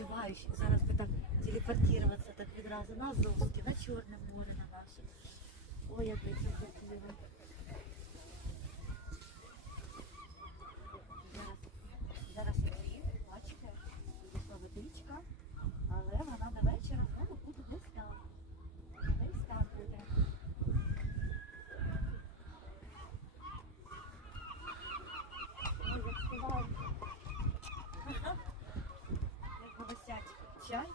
відчуваю, що зараз би так телепортуватися так відразу на Азовське, на Чорне море, на наше. Ой, як би це хотіло. Зараз, зараз обід, бачите, вийшла водичка, але вона до вечора знову буде десь там. Десь там буде. Ой, як співають. Як голосять чайки.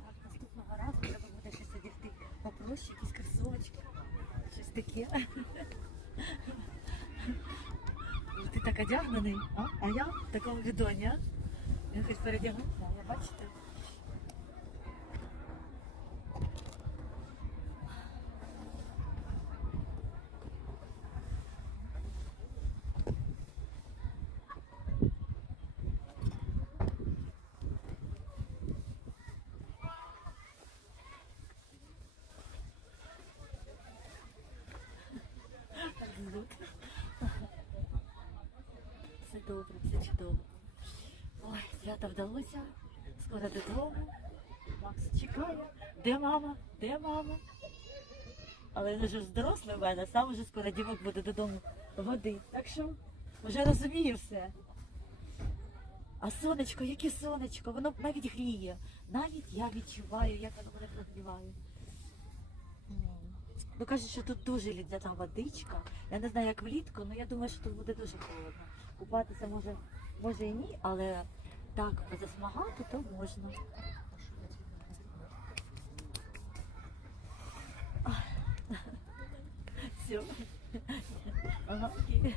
Так, наступного разу треба буде щось одягти попроще, якісь кросовочки, щось таке. Ти так одягнений, а? А я такому відоні, а? Я хоч передягнувся, я бачите? Так звуть. Все добре, все чудово. Ой, свято вдалося. Скоро додому. Макс чекає. Де мама? Де мама? Але він вже дорослий в мене, сам вже скоро дівок буде додому води. Так що вже розумію все. А сонечко, яке сонечко, воно навіть гріє. Навіть я відчуваю, як воно мене прогріває. Ну кажуть, що тут дуже лідяна водичка. Я не знаю, як влітку, але я думаю, що тут буде дуже холодно. Купатися може, може і ні, але так позасмагати то можна. Все. Ага, окей.